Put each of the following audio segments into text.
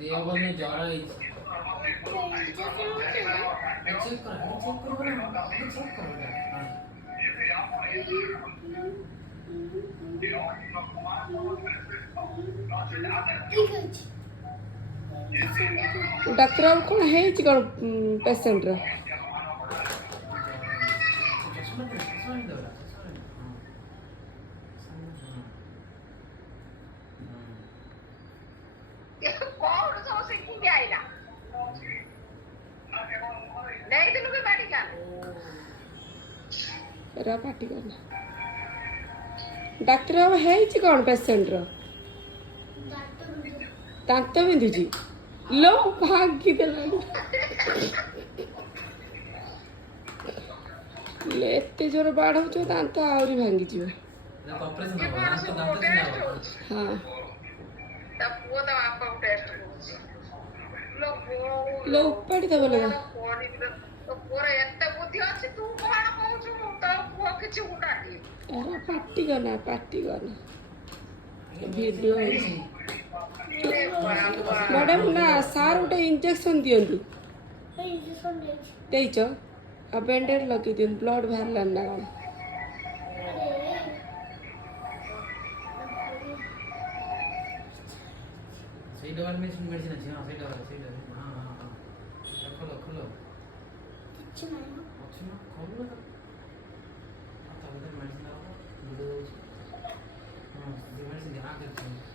ଦେହ ଭଲ ନାହିଁ, ଜ୍ୱର ହେଇଛି। ଚେକ୍ କର, ଚେକ୍ କର ନା, ଡାକ୍ତର ବାବୁ କ'ଣ ହେଇଛି କ'ଣ ପେସେଣ୍ଟର? ଏରା ପାଟି କରନା। ଡାକ୍ତର ବାବୁ ହେଇଛି କ'ଣ ପେସେଣ୍ଟର? ଦାନ୍ତ ବିନ୍ଧୁଛି? ଲୋ ଭାଙ୍ଗିଦେଲାଣି। ଏତେ ଜୋର ବାଡ଼ଉଛ ଦାନ୍ତ ଆହୁରି ଭାଙ୍ଗିଯିବ। ହଁ ଲୋ ଉପାଡ଼ି ଦେବ ଲୋ। ଏରା ପାଟି କରନା, ପାଟି କରନା। ଭିଡ଼ିଓ ହେଇଛି। ମ୍ୟାଡ଼ାମ୍ ନା ସାର୍ ଗୋଟେ ଇଞ୍ଜେକ୍ସନ୍ ଦିଅନ୍ତୁ। ଦେଇଛ? ଆଉ ବ୍ୟାଣ୍ଡେଡ୍ ଲଗେଇ ଦିଅନ୍ତୁ, ବ୍ଲଡ୍ ବାହାରିଲାନି ନା କ'ଣ? ସେଇ ଡବାର ମେଡିସିନ ଅଛି। ହଁ ସେଇ ଡବାର, ସେଇଟା। ହଁ ହଁ ହଁ, ଖୋଲ ଖୋଲ। ଅଛି ନା, ଖୋଲ ନା। ତା ଭିତରେ ମେଡିସିନ ହବ, ଭିଡ଼ିଓ ହେଉଛି। ହଁ ସେ ମେଡିସିନ हाँ करते हैं।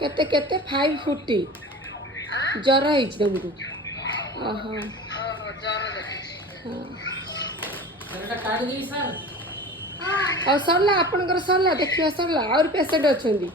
କେତେ କେତେ 540 ଜ୍ୱର ହେଇଛି ତମକୁ? ଓହୋ ହଁ। ହଉ ସରିଲା, ଆପଣଙ୍କର ସରିଲା, ଦେଖିବା ସରିଲା, ଆହୁରି ପେସେଣ୍ଟ ଅଛନ୍ତି।